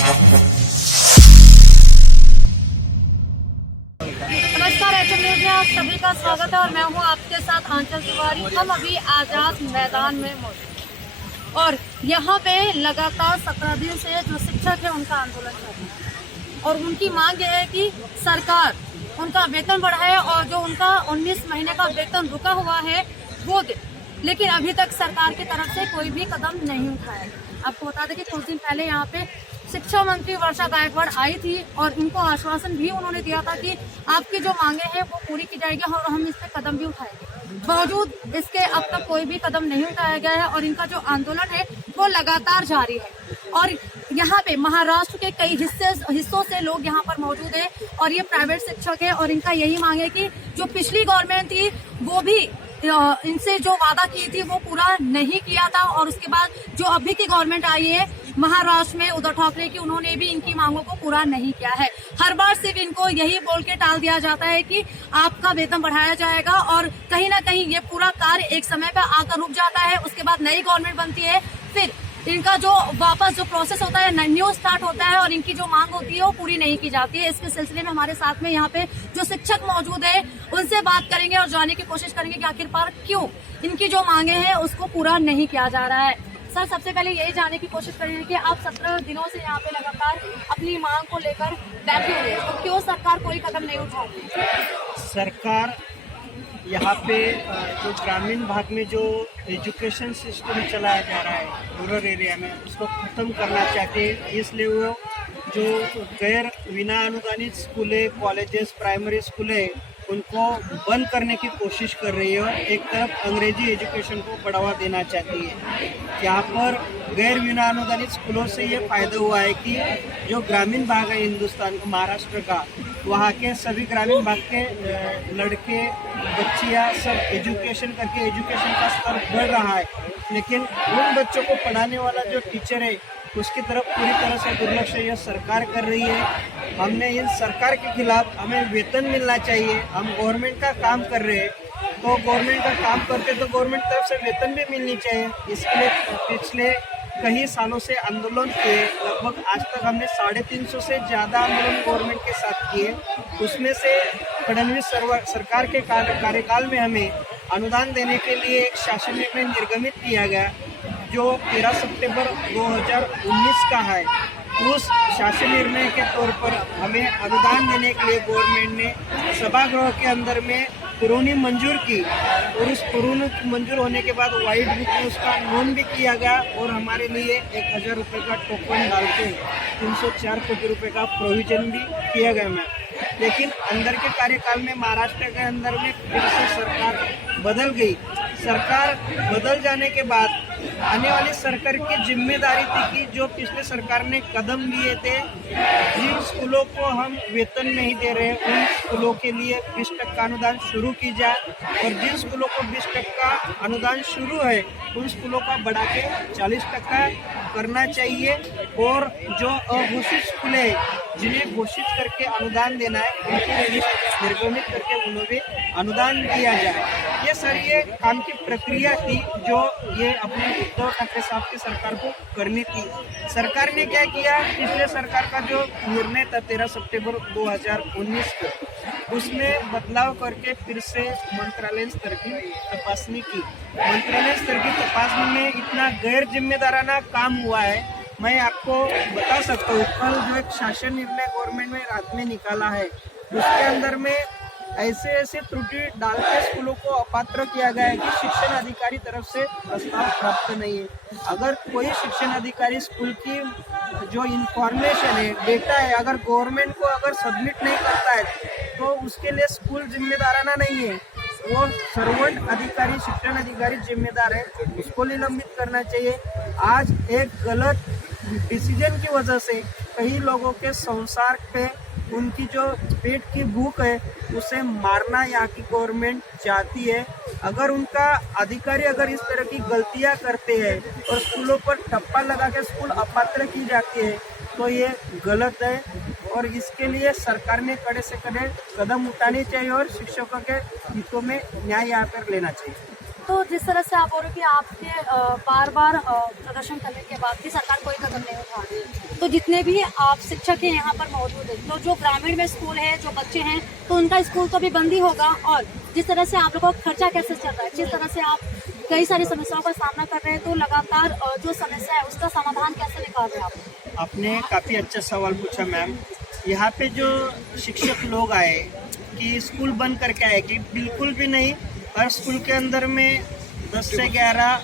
नमस्कार, HM news में आप सभी का स्वागत है और मैं हूं आपके साथ आंचल तिवारी। हम अभी आजाद मैदान में मौजूद और यहाँ पे लगातार 17 दिन से जो शिक्षक है उनका आंदोलन चल रहा है और उनकी मांग यह है कि सरकार उनका वेतन बढ़ाए और जो उनका 19 महीने का वेतन रुका हुआ है वो दे। लेकिन अभी तक सरकार की तरफ से कोई भी कदम नहीं उठाया। आपको बता दें कि कुछ दिन पहले यहाँ पे शिक्षा मंत्री वर्षा गायकवाड़ आई थी और इनको आश्वासन भी उन्होंने दिया था कि आपकी जो मांगे हैं वो पूरी की जाएगी और हम इस पे कदम भी उठाएंगे। बावजूद इसके अब तक कोई भी कदम नहीं उठाया गया है और इनका जो आंदोलन है वो लगातार जारी है। और यहाँ पे महाराष्ट्र के कई हिस्सों से लोग यहाँ पर मौजूद है और ये प्राइवेट शिक्षक है और इनका यही मांग है कि जो पिछली गवर्नमेंट थी वो भी इनसे जो वादा की थी वो पूरा नहीं किया था और उसके बाद जो अभी की गवर्नमेंट आई है महाराष्ट्र में उद्धव ठाकरे की, उन्होंने भी इनकी मांगों को पूरा नहीं किया है। हर बार सिर्फ इनको यही बोल के टाल दिया जाता है कि आपका वेतन बढ़ाया जाएगा और कहीं ना कहीं ये पूरा कार्य एक समय पर आकर रुक जाता है। उसके बाद नई गवर्नमेंट बनती है, फिर इनका जो वापस जो प्रोसेस होता है न्यू स्टार्ट होता है और इनकी जो मांग होती है वो पूरी नहीं की जाती है। इसके सिलसिले में हमारे साथ में यहाँ पे जो शिक्षक मौजूद है उनसे बात करेंगे और जानने की कोशिश करेंगे कि आखिरकार क्यों इनकी जो मांगे हैं उसको पूरा नहीं किया जा रहा है। सर, सबसे पहले यही जानने की कोशिश करेंगे कि आप 17 दिनों से यहाँ पे लगातार अपनी मांग को लेकर बैठे हुए हैं, तो क्यों सरकार कोई कदम नहीं उठाती? सरकार यहाँ पे जो ग्रामीण भाग में जो एजुकेशन सिस्टम चलाया जा रहा है रूरल एरिया में उसको ख़त्म करना चाहते हैं। इसलिए वो जो गैर बिना अनुदानित स्कूलें, कॉलेजेस, प्राइमरी स्कूलें उनको बंद करने की कोशिश कर रही है और एक तरफ अंग्रेजी एजुकेशन को बढ़ावा देना चाहती है। यहाँ पर गैर बिना अनुदानित स्कूलों से ये फ़ायदा हुआ है कि जो ग्रामीण भाग है हिंदुस्तान का, महाराष्ट्र का, वहाँ के सभी ग्रामीण भाग के लड़के बच्चियाँ सब एजुकेशन करके एजुकेशन का स्तर बढ़ रहा है। लेकिन उन बच्चों को पढ़ाने वाला जो टीचर है उसकी तरफ पूरी तरह से दुर्लक्ष यह सरकार कर रही है। हमने इन सरकार के खिलाफ, हमें वेतन मिलना चाहिए। हम गवर्नमेंट का काम कर रहे हैं तो गवर्नमेंट का काम करते तो गवर्नमेंट तरफ से वेतन भी मिलनी चाहिए। इसके लिए पिछले कई सालों से आंदोलन किए, लगभग आज तक हमने 350 से ज़्यादा आंदोलन गवर्नमेंट के साथ किए। उसमें से फडणवीस सरकार के कार्यकाल में हमें अनुदान देने के लिए एक शासन निर्णय निर्गमित किया गया जो 13 सितंबर 2019 का है। उस शासन निर्णय के तौर पर हमें अनुदान देने के लिए गवर्नमेंट ने सभागृह के अंदर में पुरौनी मंजूर की और उस पुरौनी मंजूर होने के बाद वाइट बुक में उसका नोन भी किया गया और हमारे लिए 1000 रुपये का टोकन डाल के 304 कोटी रुपये का प्रोविजन भी किया गया मैं। लेकिन अंदर के कार्यकाल में महाराष्ट्र के अंदर में फिर से सरकार बदल गई। सरकार बदल जाने के बाद आने वाली सरकार की जिम्मेदारी थी कि जो पिछले सरकार ने कदम लिए थे, जिन स्कूलों को हम वेतन नहीं दे रहे उन स्कूलों के लिए 20% अनुदान शुरू की जाए और जिन स्कूलों को 20% अनुदान शुरू है उन स्कूलों का बढ़ा के 40% करना चाहिए और जो अघोषित स्कूलें जिन्हें घोषित करके अनुदान देना है उनकी लिस्ट निर्गमित करके उन्हें भी अनुदान दिया जाए। ये सर ये काम की प्रक्रिया थी जो ये अपने उद्धव ठाकरे साहब की सरकार को करनी थी। सरकार ने क्या किया, पिछले सरकार का जो निर्णय था 13 सितंबर 2019 को, उसमें बदलाव करके फिर से मंत्रालय स्तर की तपासनी की। मंत्रालय स्तर की तपासनी में इतना गैर जिम्मेदाराना काम हुआ है, मैं आपको बता सकता हूँ। कल जो एक शासन निर्णय गवर्नमेंट में रात में निकाला है उसके अंदर में ऐसे त्रुटि डाल के स्कूलों को अपात्र किया गया है कि शिक्षण अधिकारी तरफ से प्रस्ताव प्राप्त नहीं है। अगर कोई शिक्षण अधिकारी स्कूल की जो इंफॉर्मेशन है, डेटा है, अगर गवर्नमेंट को अगर सबमिट नहीं करता है तो उसके लिए स्कूल जिम्मेदाराना नहीं है, वो सर्वेंट अधिकारी, शिक्षण अधिकारी जिम्मेदार है, उसको निलंबित करना चाहिए। आज एक गलत डिसीजन की वजह से कई लोगों के संसार पे उनकी जो पेट की भूख है उसे मारना यहाँ की गवर्नमेंट चाहती है। अगर उनका अधिकारी अगर इस तरह की गलतियाँ करते हैं और स्कूलों पर ठप्पा लगा के स्कूल अपात्र की जाती है तो ये गलत है और इसके लिए सरकार ने कड़े से कड़े कदम उठाने चाहिए और शिक्षकों के हितों में न्याय यहाँ पर लेना चाहिए। तो जिस तरह से आप बोल रहे हो कि आपके बार बार प्रदर्शन करने के बाद भी सरकार कोई कदम नहीं उठा रही, तो जितने भी आप शिक्षक हैं यहाँ पर मौजूद हैं, तो जो ग्रामीण में स्कूल है, जो बच्चे हैं, तो उनका स्कूल तो अभी बंद ही होगा। और जिस तरह से आप लोगों का खर्चा कैसे चल रहा है, जिस तरह से आप कई सारी समस्याओं का सामना कर रहे हैं, तो लगातार जो समस्या है उसका समाधान कैसे निकाल रहे हैं आप? आपने काफ़ी अच्छा सवाल पूछा मैम। यहाँ पे जो शिक्षक लोग आए कि स्कूल बंद करके आए, कि बिल्कुल भी नहीं। हर स्कूल के अंदर में 10 से 11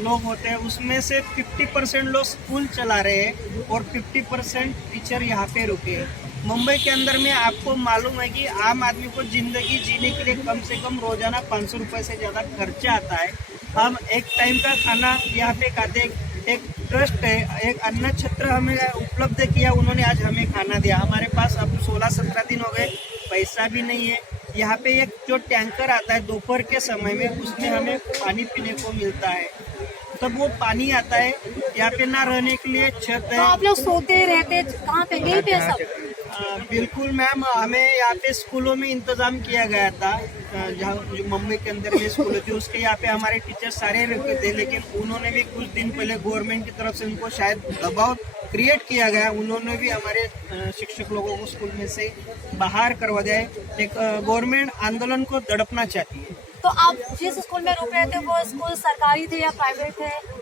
लोग होते हैं, उसमें से 50% लोग स्कूल चला रहे हैं और 50% टीचर यहाँ पे रुके हैं। मुंबई के अंदर में आपको मालूम है कि आम आदमी को ज़िंदगी जीने के लिए कम से कम रोजाना 500 रुपये से ज़्यादा खर्चा आता है। हम एक टाइम का खाना यहाँ पे खाते हैं। एक ट्रस्ट है, एक अन्न छत्र हमें उपलब्ध किया, उन्होंने आज हमें खाना दिया। हमारे पास अब 16-17 दिन हो गए, पैसा भी नहीं है। यहाँ पे एक जो टैंकर आता है दोपहर के समय में, उसमें हमें पानी पीने को मिलता है। तब वो पानी आता है, यहाँ पे ना रहने के लिए छत है। तो आप लोग सोते रहते कहाँ पे, यहीं पे सब? बिल्कुल मैम, हमें यहाँ पे स्कूलों में इंतजाम किया गया था। जहाँ जो मुंबई के अंदर में स्कूल थी, उसके यहाँ पे हमारे टीचर सारे रुके थे, लेकिन उन्होंने भी कुछ दिन पहले गवर्नमेंट की तरफ से उनको शायद दबाव क्रिएट किया गया, उन्होंने भी हमारे शिक्षक लोगों को स्कूल में से बाहर करवा दिया है। एक गवर्नमेंट आंदोलन को दड़पना चाहती है। तो आप जिस स्कूल में रुक रहे थे वो स्कूल सरकारी थे या प्राइवेट थे?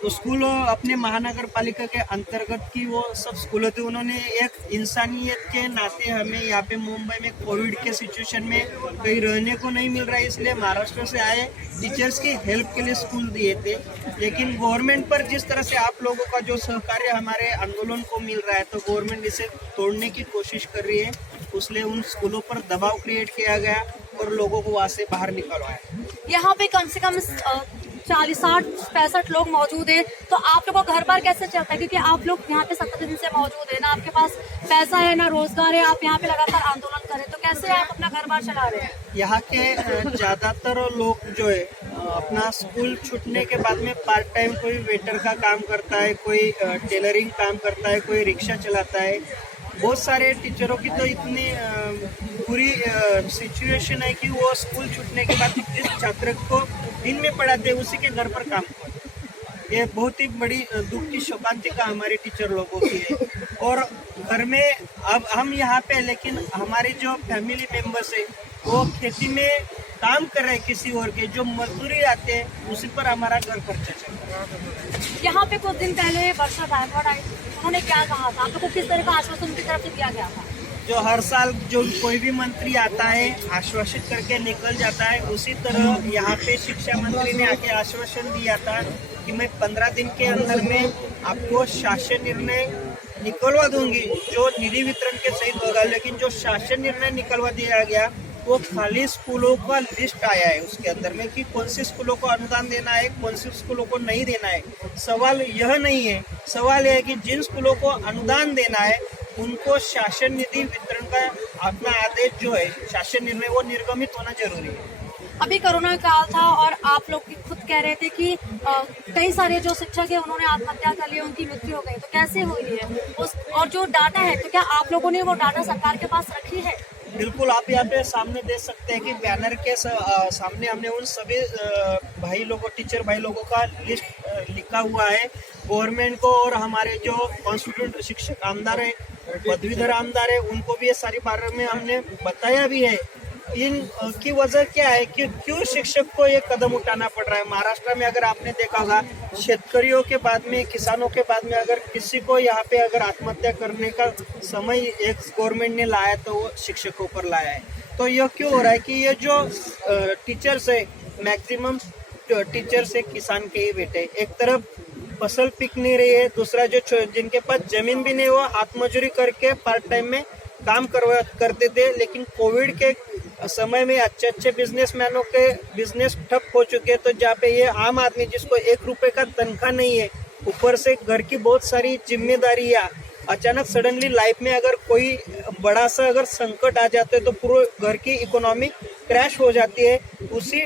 तो स्कूल अपने महानगर पालिका के अंतर्गत की वो सब स्कूल थे। उन्होंने एक इंसानियत के नाते हमें यहाँ पे मुंबई में कोविड के सिचुएशन में कहीं रहने को नहीं मिल रहा है, इसलिए महाराष्ट्र से आए टीचर्स की हेल्प के लिए स्कूल दिए थे। लेकिन गवर्नमेंट पर जिस तरह से आप लोगों का जो सहकार्य हमारे आंदोलन को मिल रहा है, तो गवर्नमेंट इसे तोड़ने की कोशिश कर रही है। इसलिए उन स्कूलों पर दबाव क्रिएट किया गया और लोगों को वहाँ से बाहर निकलवाया। यहाँ पे कम से कम 40-60-65 लोग मौजूद हैं, तो आप लोगों का घर बार कैसे चलता है? क्योंकि आप लोग यहाँ पे 70 दिन से मौजूद है, ना आपके पास पैसा है ना रोजगार है, आप यहाँ पे लगातार आंदोलन करें, तो कैसे आप अपना घर बार चला रहे हैं? यहाँ के ज़्यादातर लोग जो है अपना स्कूल छूटने के बाद में पार्ट टाइम कोई वेटर का काम करता है, कोई टेलरिंग काम करता है, कोई रिक्शा चलाता है। बहुत सारे टीचरों की तो इतनी बुरी सिचुएशन है कि वो स्कूल छूटने के बाद जिस छात्र को दिन में पढ़ाते हैं उसी के घर पर काम करते। ये बहुत ही बड़ी दुख की शोकांतिका हमारे टीचर लोगों की है। और घर में अब हम यहाँ पे, लेकिन हमारे जो फैमिली मेंबर्स है वो खेती में काम कर रहे हैं किसी और के, जो मजदूरी आते हैं उसी पर हमारा घर खर्चा चल रहा है। यहाँ पे कुछ दिन पहले वर्षा गायकवाड़ आई, उन्होंने क्या कहा था? आप लोगों को किस तरह का आश्वासन उनकी तरफ से दिया गया था? जो हर साल जो कोई भी मंत्री आता है आश्वासित करके निकल जाता है, उसी तरह यहाँ पे शिक्षा मंत्री ने आके आश्वासन दिया था कि मैं 15 दिन के अंदर में आपको शासन निर्णय निकलवा दूंगी, जो निधि वितरण के सहित होगा। लेकिन जो शासन निर्णय निकलवा दिया गया वो खाली स्कूलों का लिस्ट आया है उसके अंदर में कि कौन से स्कूलों को अनुदान देना है, कौन से स्कूलों को नहीं देना है। सवाल यह नहीं है, सवाल यह है कि जिन स्कूलों को अनुदान देना है उनको शासन निधि वितरण का अपना आदेश जो है, शासन निर्णय, वो निर्गमित होना जरूरी है। अभी कोरोना काल था और आप लोग खुद कह रहे थे कि कई सारे जो शिक्षक है उन्होंने आत्महत्या कर ली, उनकी मृत्यु हो गई, तो कैसे हुई है और जो डाटा है, तो क्या आप लोगों ने वो डाटा सरकार के पास रखी है? बिल्कुल, आप यहाँ पे सामने देख सकते हैं कि बैनर के सामने हमने उन सभी भाई लोगों, टीचर भाई लोगों का लिस्ट लिखा हुआ है गवर्नमेंट को। और हमारे जो कॉन्स्टिट्यूंट शिक्षक आमदार है, पदवीधर आमदार है, उनको भी ये सारी बारे में हमने बताया भी है। इन की वजह क्या है कि क्यों शिक्षक को ये कदम उठाना पड़ रहा है। महाराष्ट्र में अगर आपने देखा होगा, शेतकरियों के बाद में, किसानों के बाद में अगर किसी को यहाँ पे अगर आत्महत्या करने का समय एक गवर्नमेंट ने लाया तो वो शिक्षकों पर लाया है। तो यह क्यों हो रहा है कि ये जो टीचर्स है, मैक्सिमम टीचर्स है किसान के ही बेटे। एक तरफ फसल पिक नहीं रही है, दूसरा जो जिनके पास जमीन भी नहीं, वो आत्मजूरी करके पार्ट टाइम में काम करते थे। लेकिन कोविड के समय में अच्छे अच्छे बिजनेसमैनों के बिजनेस ठप हो चुके हैं, तो जहाँ पे ये आम आदमी जिसको 1 रुपए का तनख्वाह नहीं है, ऊपर से घर की बहुत सारी जिम्मेदारियाँ, अचानक सडनली लाइफ में अगर कोई बड़ा सा अगर संकट आ जाता है तो पूरे घर की इकोनॉमी क्रैश हो जाती है। उसी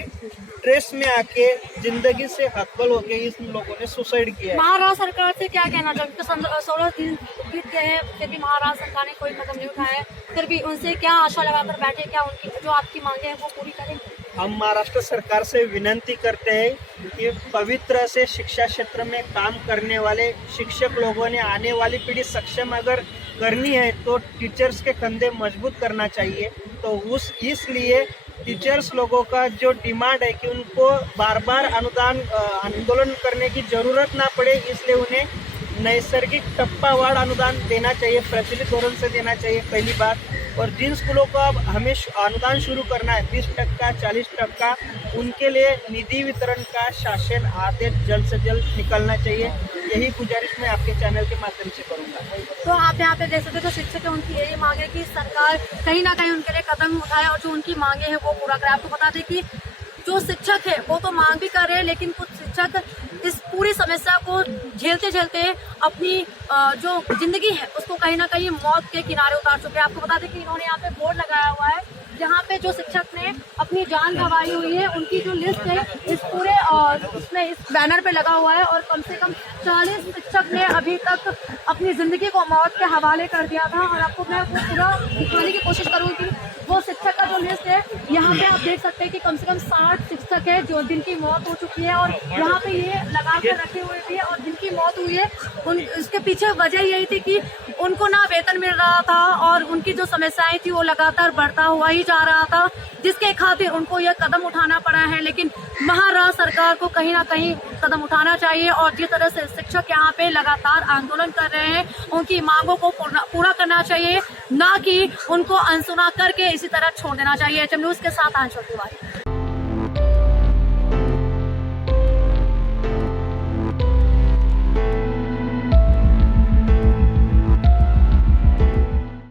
स्ट्रेस में आके जिंदगी से हतबल होके इस लोगों ने सुसाइड किया है। महाराष्ट्र सरकार से क्या कहना चाहते? 16 दिन बीत गए हैं, फिर भी महाराष्ट्र सरकार ने कोई कदम नहीं उठाया, फिर भी उनसे क्या आशा लगाकर बैठे? क्या उनकी जो आपकी मांगे हैं वो पूरी करेंगे? हम महाराष्ट्र सरकार से विनंती करते हैं कि पवित्र से शिक्षा क्षेत्र में काम करने वाले शिक्षक लोगों ने आने वाली पीढ़ी सक्षम अगर करनी है तो टीचर्स के कंधे मजबूत करना चाहिए। तो इसलिए टीचर्स लोगों का जो डिमांड है कि उनको बार बार आंदोलन करने की ज़रूरत ना पड़े, इसलिए उन्हें नैसर्गिक टप्पावार अनुदान देना चाहिए, प्रचलित धोरण से देना चाहिए पहली बात। और जिन स्कूलों को अब हमें अनुदान शुरू करना है 20%, 40%, उनके लिए निधि वितरण का शासन आदेश जल्द से जल्द निकलना चाहिए। यही गुजारिश मैं आपके चैनल के माध्यम से करूँगा। तो आप यहाँ पे देख सकते हो, शिक्षक है उनकी यही मांग है कि सरकार कहीं ना कहीं उनके लिए कदम उठाए और जो उनकी मांगे है वो पूरा करे। आपको बता दें कि जो शिक्षक है वो तो मांग भी कर रहे हैं, लेकिन कुछ शिक्षक इस पूरी समस्या को झेलते झेलते अपनी जो जिंदगी है उसको कहीं ना कहीं मौत के किनारे उतार चुके हैं। आपको बता दें कि इन्होंने यहाँ पे बोर्ड लगाया हुआ है जहाँ पे जो शिक्षक ने अपनी जान गंवाई हुई है उनकी जो लिस्ट है इस पूरे उसमें इस बैनर पे लगा हुआ है। और कम से कम 40 शिक्षक ने अभी तक अपनी जिंदगी को मौत के हवाले कर दिया था। और आपको मैं वो पूरा दिखाने की कोशिश करूँगी कि वो शिक्षक का जो लिस्ट है यहाँ पे आप देख सकते हैं कि कम से कम 60 शिक्षक है जो जिनकी मौत हो चुकी है। और यहाँ पे ये लगा कर रखे हुए थे और जिनकी मौत हुई है इसके पीछे वजह यही थी कि उनको ना वेतन मिल रहा था और उनकी जो समस्याएं थी वो लगातार बढ़ता हुआ ही जा रहा था, जिसके खातिर उनको यह कदम उठाना पड़ा है। लेकिन महाराष्ट्र सरकार को कहीं ना कहीं कदम उठाना चाहिए और जिस तरह से शिक्षक यहाँ पे लगातार आंदोलन कर रहे हैं उनकी मांगों को पूरा करना चाहिए, ना कि उनको अनसुना करके इसी तरह छोड़ देना चाहिए। एचएम न्यूज़ के साथ आंचल तिवारी।